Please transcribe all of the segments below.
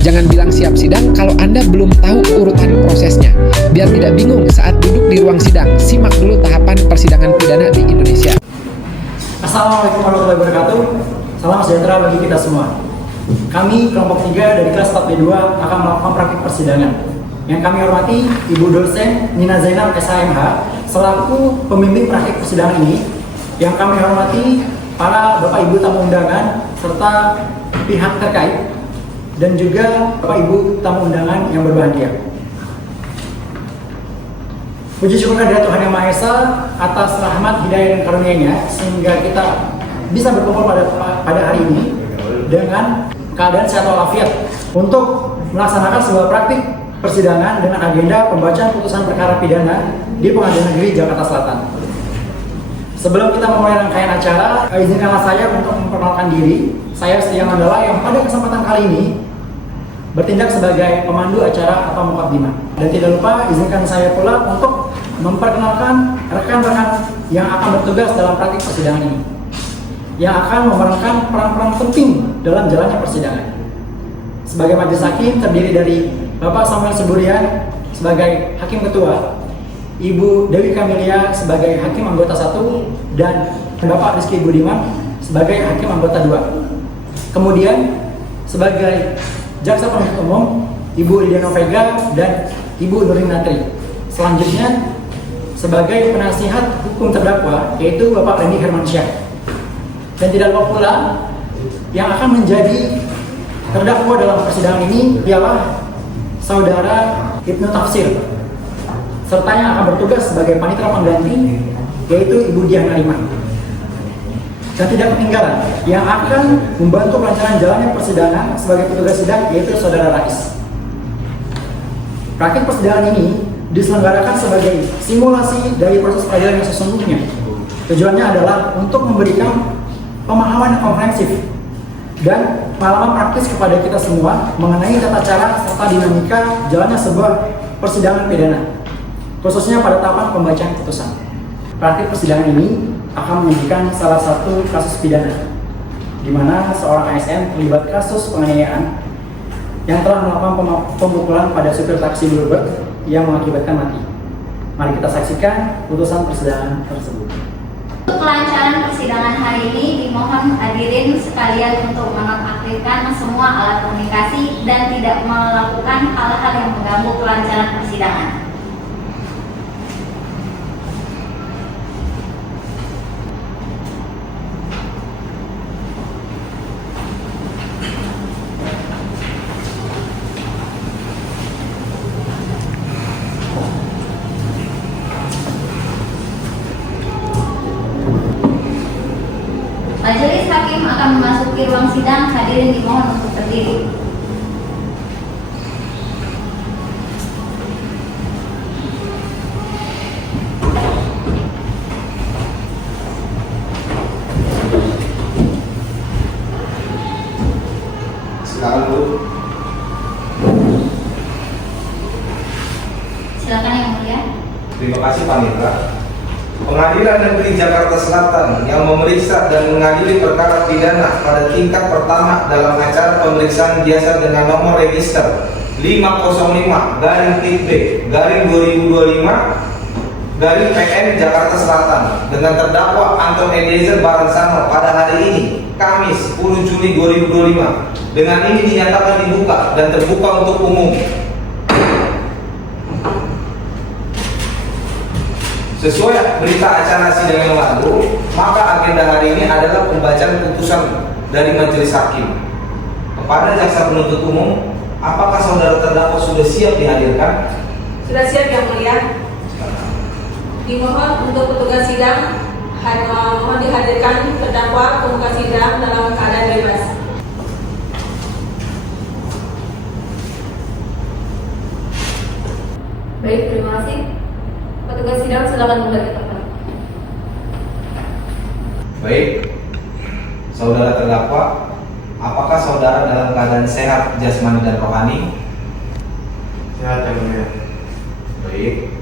Jangan bilang siap sidang kalau Anda belum tahu urutan prosesnya. Biar tidak bingung saat duduk di ruang sidang, simak dulu tahapan persidangan pidana di Indonesia. Assalamualaikum warahmatullahi wabarakatuh. Salam sejahtera bagi kita semua. Kami kelompok 3 dari kelas 4B2 akan melakukan praktik persidangan. Yang kami hormati Ibu Dosen Nina Zainal SHMH selaku pembimbing praktik persidangan ini. Yang kami hormati para Bapak Ibu tamu undangan serta pihak terkait dan juga Bapak Ibu tamu undangan yang berbahagia. Puji syukur kehadirat Tuhan Yang Maha Esa atas rahmat, hidayah, dan karunia-Nya sehingga kita bisa berkumpul pada hari ini dengan keadaan sehat walafiat untuk melaksanakan sebuah praktik persidangan dengan agenda pembacaan putusan perkara pidana di Pengadilan Negeri Jakarta Selatan. Sebelum kita memulai rangkaian acara, izinkanlah saya untuk memperkenalkan diri. Saya Setia Mandala yang pada kesempatan kali ini bertindak sebagai pemandu acara atau muqaddimah. Dan tidak lupa izinkan saya pula untuk memperkenalkan rekan-rekan yang akan bertugas dalam praktik persidangan ini, yang akan memerankan peran-peran penting dalam jalannya persidangan. Sebagai majelis hakim terdiri dari Bapak Samuel Seburian sebagai hakim ketua, Ibu Dewi Kamelia sebagai hakim anggota 1, dan Bapak Rizky Budiman sebagai hakim anggota 2. Kemudian sebagai jaksa penuntut umum, Ibu Lidiano Vega dan Ibu Nurin Natri. Selanjutnya sebagai penasihat hukum terdakwa yaitu Bapak Randy Hermansyah. Dan tidak lupa pula yang akan menjadi terdakwa dalam persidangan ini ialah Saudara Ibnu Tafsir, serta yang akan bertugas sebagai panitera pengganti yaitu Ibu Dian Aliman. Dan tidak ketinggalan yang akan membantu pelancaran jalannya persidangan sebagai petugas sidang yaitu Saudara Rais. Praktik persidangan ini diselenggarakan sebagai simulasi dari proses peradilan yang sesungguhnya. Tujuannya adalah untuk memberikan pemahaman yang komprehensif dan pengalaman praktis kepada kita semua mengenai tata cara serta dinamika jalannya sebuah persidangan pidana, khususnya pada tahapan pembacaan putusan. Praktik persidangan ini akan menunjukkan salah satu kasus pidana di mana seorang ASN terlibat kasus penganiayaan yang telah melakukan pemukulan pada supir taksi Bluebird yang mengakibatkan mati. Mari kita saksikan putusan persidangan tersebut. Untuk kelancaran persidangan hari ini dimohon hadirin sekalian untuk menonaktifkan semua alat komunikasi dan tidak melakukan hal-hal yang mengganggu kelancaran persidangan. Majelis hakim akan memasuki ruang sidang. Hadirin dimohon untuk berdiri. Silakan Bu. Silakan Yang Mulia. Terima kasih Panitra. Pengadilan Negeri Jakarta Selatan yang memeriksa dan mengadili perkara pidana pada tingkat pertama dalam acara pemeriksaan biasa dengan nomor register 505-P/2025-PN Jakarta Selatan dengan terdakwa Anton Eliezer Baransano pada hari ini, Kamis 10 Juli 2025. Dengan ini dinyatakan dibuka dan terbuka untuk umum. Sesuai berita acara sidang yang lalu, maka agenda hari ini adalah pembacaan putusan dari majelis hakim. Kepada jaksa penuntut umum, apakah saudara terdakwa sudah siap dihadirkan? Sudah siap Yang Mulia. Dimohon untuk petugas sidang mohon dihadirkan terdakwa ke muka sidang dalam keadaan bebas. Baik, terima kasih. Petugas sidang silakan kembali ke tempat. Baik, saudara terdakwa, apakah saudara dalam keadaan sehat jasmani dan rohani? Sehat Yang Mulia. Baik.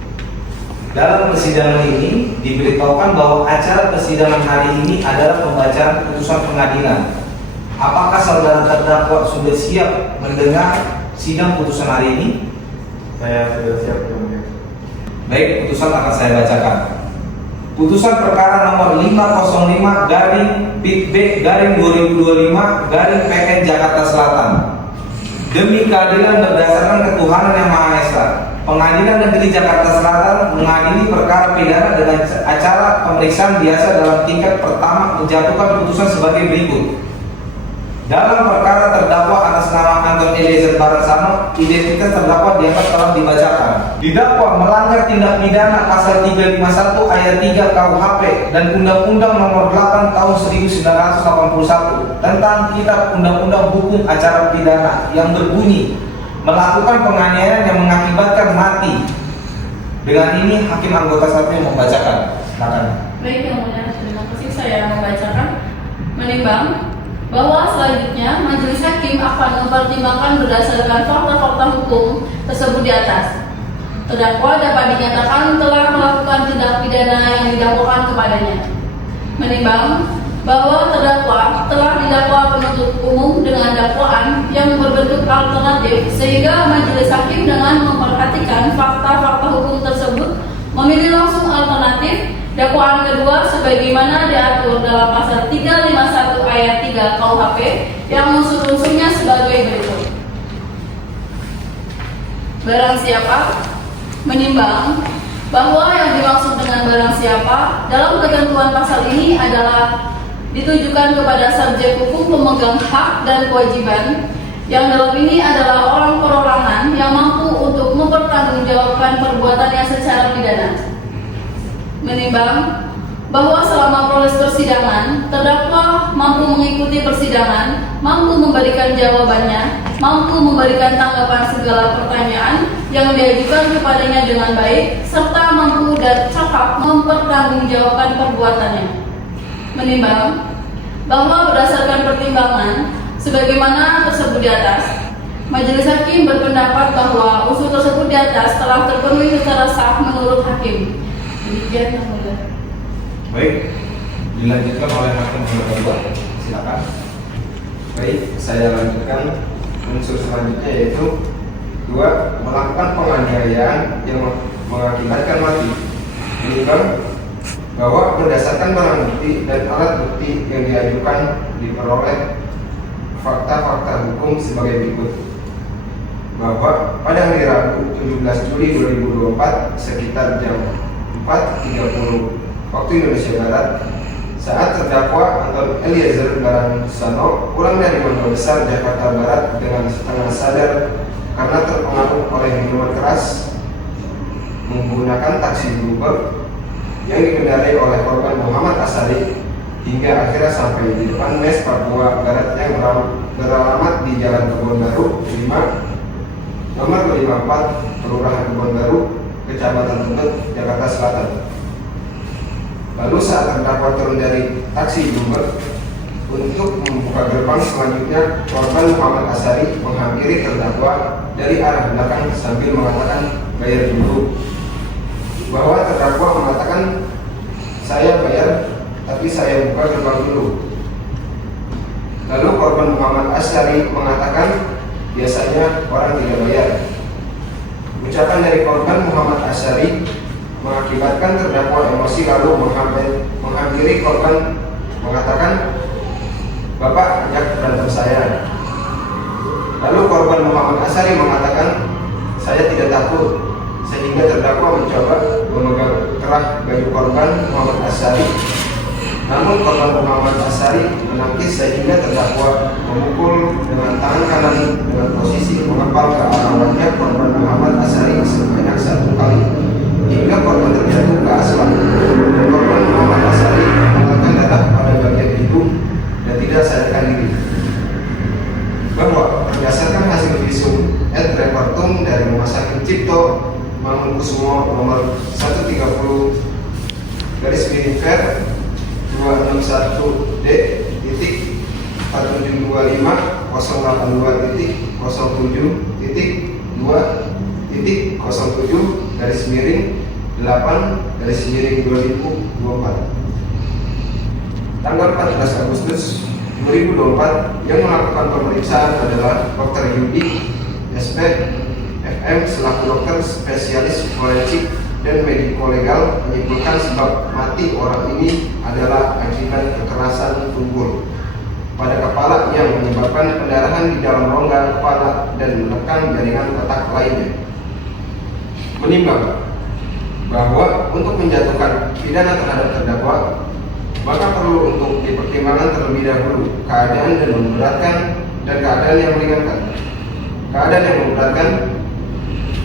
Dalam persidangan ini diberitahukan bahwa acara persidangan hari ini adalah pembacaan putusan pengadilan. Apakah saudara terdakwa sudah siap mendengar sidang putusan hari ini? Saya sudah siap, Yang Mulia. Baik, putusan akan saya bacakan. Putusan perkara nomor 505-PIT-B-2025-PN Jakarta Selatan. Demi keadilan berdasarkan ketuhanan yang Maha Esa, Pengadilan Negeri Jakarta Selatan mengadili perkara pidana dengan acara pemeriksaan biasa dalam tingkat pertama menjatuhkan putusan sebagai berikut. Dalam perkara terdakwa atas nama Anton Eliezer Baratsano, identitas terdakwa dianggap telah dibacakan. Didakwa melanggar tindak pidana pasal 351 ayat 3 KUHP dan Undang-Undang Nomor 8 Tahun 1981 tentang Kitab Undang-Undang Hukum Acara Pidana yang berbunyi melakukan penganiayaan yang mengakibatkan mati. Dengan ini hakim anggota 1 yang membacakan. Silakan. Baik, Yang Mulia, terima kasih. Saya membacakan. Menimbang bahwa selanjutnya majelis hakim akan mempertimbangkan berdasarkan fakta-fakta hukum tersebut di atas. Terdakwa dapat dinyatakan telah melakukan tindak pidana yang didakwakan kepadanya. Menimbang bahwa terdakwa telah didakwa penuntut umum dengan dakwaan yang berbentuk alternatif, sehingga majelis hakim dengan memperhatikan fakta-fakta hukum tersebut memilih langsung alternatif dakwaan kedua sebagaimana diatur dalam pasal 351 ayat 3 KUHP yang unsur-unsurnya sebagai berikut. Barang siapa menimbang bahwa yang dimaksud dengan barang siapa dalam ketentuan pasal ini adalah ditujukan kepada subjek hukum pemegang hak dan kewajiban, yang dalam ini adalah orang perorangan yang mampu untuk mempertanggungjawabkan perbuatannya secara pidana. Menimbang bahwa selama proses persidangan, terdakwa mampu mengikuti persidangan, mampu memberikan jawabannya, mampu memberikan tanggapan segala pertanyaan yang diajukan kepadanya dengan baik, serta mampu dan cakap mempertanggungjawabkan perbuatannya. Menimbang bahwa berdasarkan pertimbangan sebagaimana tersebut di atas, majelis hakim berpendapat bahwa unsur tersebut di atas telah terpenuhi secara sah menurut hakim. Demikian, Yang Mulia. Baik, dilanjutkan oleh hakim nomor 2. Silakan. Baik, saya lanjutkan unsur selanjutnya yaitu 2. Melakukan penganiayaan yang mengakibatkan mati. Menimbang bahwa berdasarkan barang bukti dan alat bukti yang diajukan diperoleh fakta-fakta hukum sebagai berikut. Bahwa pada hari Rabu 17 Juli 2024 sekitar jam 4.30 waktu Indonesia Barat, saat terdakwa Anton Eliezer Baratsano pulang dari Pondok Besar Jakarta Barat dengan setengah sadar karena terpengaruh oleh minuman keras, menggunakan taksi Bluebird yang dikendarai oleh korban Muhammad Asari hingga akhirnya sampai di depan Mes Papua Barat yang beralamat di Jalan Kebon Baru 5 nomor 54 Kelurahan Kebon Baru, Kecamatan Tebet, Jakarta Selatan. Lalu saat terdakwa turun dari taksi Bluebird untuk membuka gerbang selanjutnya, korban Muhammad Asari menghampiri terdakwa dari arah belakang sambil mengatakan bayar dulu. Bahwa terdakwa mengatakan saya bayar, tapi saya buka gerbang dulu. Lalu korban Muhammad Asari mengatakan biasanya orang tidak bayar. Ucapan dari korban Muhammad Asari mengakibatkan terdakwa emosi lalu menghampiri korban mengatakan, "Bapak ajak berantem saya." Lalu korban Muhammad Asari mengatakan, "Saya tidak takut," sehingga terdakwa mencoba memegang kerah baju korban Muhammad Asari. Namun korban Muhammad Asari menangkis sehingga terdakwa memukul dengan tangan kanan dengan posisi mengepal ke arah wajah korban Muhammad Asari sebanyak 1 kali hingga korban terjatuh ke asfal. Korban Muhammad Asari mengatakan darah pada bagian hidung dan tidak sadarkan diri. Bahwa berdasarkan hasil visum et repertum dari Rumah Sakit Cipto Mangunkusumo nomor 130 /Ver 261D titik 4725 082.07.2.07 8 /2024. Tanggal 14 Agustus 2024 yang melakukan pemeriksaan adalah Dr. Yudi SP FM selaku dokter spesialis forensik dan mediko-legal menyimpulkan sebab mati orang ini adalah akibat kekerasan tubuh pada kepala yang menyebabkan pendarahan di dalam rongga kepala dan menekan jaringan otak lainnya. Menimbang bahwa untuk menjatuhkan pidana terhadap terdakwa maka perlu untuk dipertimbangkan terlebih dahulu keadaan dan memberatkan dan keadaan yang meringankan. Keadaan yang memberatkan,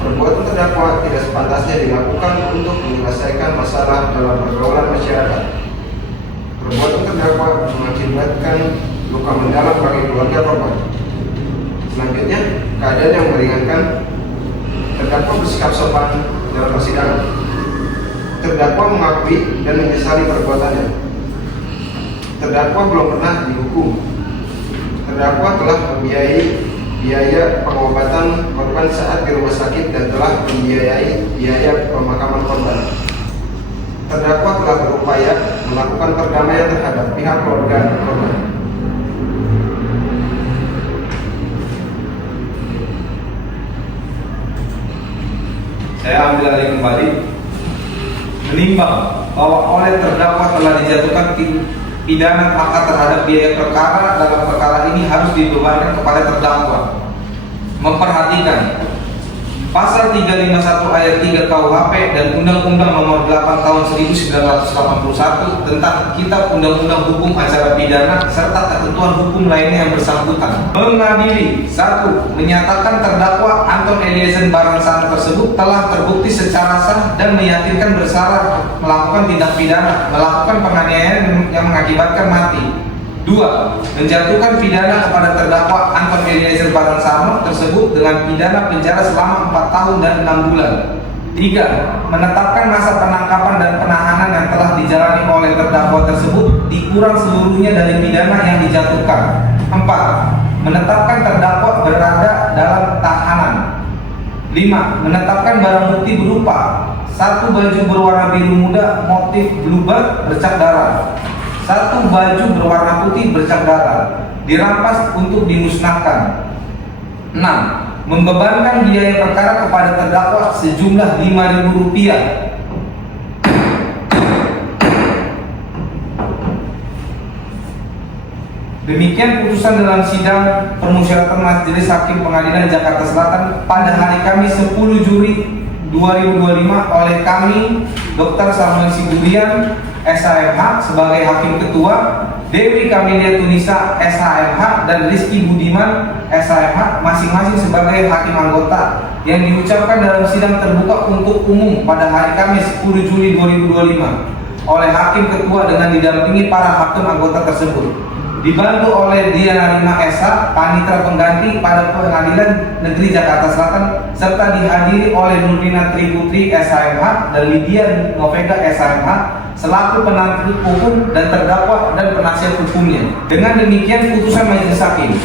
perbuatan terdakwa tidak sepantasnya dilakukan untuk menyelesaikan masalah dalam pergaulan masyarakat. Perbuatan terdakwa mengakibatkan luka mendalam bagi keluarga korban. Selanjutnya, keadaan yang meringankan, terdakwa bersikap sopan dalam persidangan. Terdakwa mengakui dan menyesali perbuatannya. Terdakwa belum pernah dihukum. Terdakwa telah membiayai biaya pengobatan korban saat di rumah sakit dan telah membiayai biaya pemakaman korban. Terdakwa telah berupaya melakukan perdamaian terhadap pihak keluarga korban. Saya ambil alih kembali. Menimbang bahwa oleh terdakwa telah dijatuhkan pidana maka terhadap biaya perkara dalam perkara ini harus dibebankan kepada terdakwa. Memperhatikan Pasal 351 ayat 3 KUHP dan Undang-Undang Nomor 8 Tahun 1981 tentang Kitab Undang-Undang Hukum Acara Pidana serta ketentuan hukum lainnya yang bersangkutan. Mengadili 1. Menyatakan terdakwa Anton Eliezer Baransana tersebut telah terbukti secara sah dan meyakinkan bersalah melakukan tindak pidana melakukan penganiayaan yang mengakibatkan mati. 2. Menjatuhkan pidana kepada terdakwa Anton Eliezer Baransana tersebut dengan pidana penjara selama 4 tahun dan 6 bulan. 3. Menetapkan masa penangkapan dan penahanan yang telah dijalani oleh terdakwa tersebut dikurang seluruhnya dari pidana yang dijatuhkan. 4. Menetapkan terdakwa berada dalam tahanan. 5. Menetapkan barang bukti berupa 1 baju berwarna biru muda motif bluebird bercak darah, 1 baju berwarna putih bercak darah, dirampas untuk dimusnahkan. 6. Membebankan biaya perkara kepada terdakwa sejumlah Rp5.000. Demikian putusan dalam sidang permusyawaratan Majelis Hakim Pengadilan Jakarta Selatan pada hari Kamis 10 Juli 2025 oleh kami Dr. Samuel Sigurian SHMH sebagai Hakim Ketua, Dewi Kamelia Tunisa SHMH dan Rizky Budiman SHMH masing-masing sebagai Hakim Anggota yang diucapkan dalam sidang terbuka untuk umum pada hari Kamis 10 Juli 2025 oleh Hakim Ketua dengan didampingi para Hakim Anggota tersebut, dibantu oleh Diana Rima SH, Panitra Pengganti pada Pengadilan Negeri Jakarta Selatan, serta dihadiri oleh Nurdina Triputri SHMH dan Lydia Novega SHMH selaku penasihat hukum dan terdakwa dan penasihat hukumnya. Dengan demikian putusan Majelis Hakim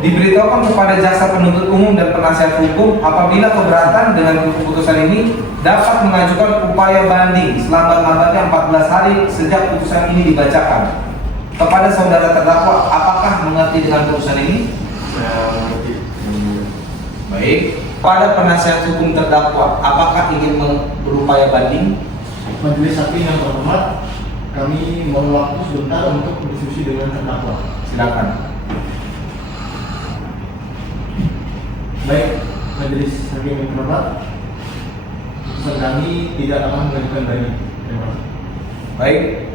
diberitahukan kepada jaksa penuntut umum dan penasihat hukum apabila keberatan dengan keputusan ini dapat mengajukan upaya banding selambat-lambatnya 14 hari sejak putusan ini dibacakan. Kepada saudara terdakwa, apakah mengerti dengan putusan ini? Saya mengerti. Baik. Pada penasihat hukum terdakwa, apakah ingin berupaya banding? Majelis Hakim yang terhormat, kami mohon waktu sebentar untuk berdiskusi dengan terdakwa. Silakan. Baik, Majelis Hakim yang terhormat, putusan kami tidak akan mengajukan banding. Terima kasih. Baik.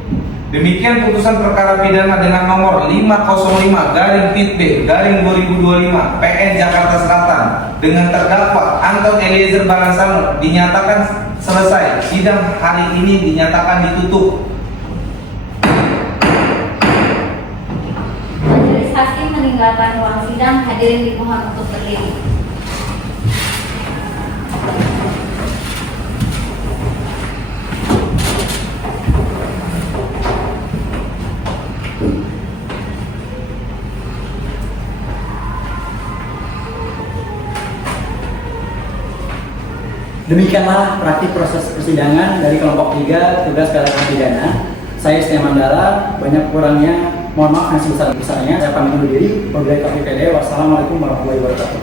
Demikian putusan perkara pidana dengan nomor 505/PIT-B/2025 PN Jakarta Selatan dengan terdakwa Anton Eliezer Baransana dinyatakan selesai. Sidang hari ini dinyatakan ditutup. Majelis Hakim meninggalkan ruang sidang. Hadirin dimohon untuk berdiri. Demikianlah praktik proses persidangan dari kelompok 3 tugas pelepasan pidana. Saya Setia Mandala, banyak kurangnya mohon maaf yang sebesar-besarnya. Saya pamit undur diri. Wabillahi taufiq wal hidayah. Wassalamualaikum warahmatullahi wabarakatuh.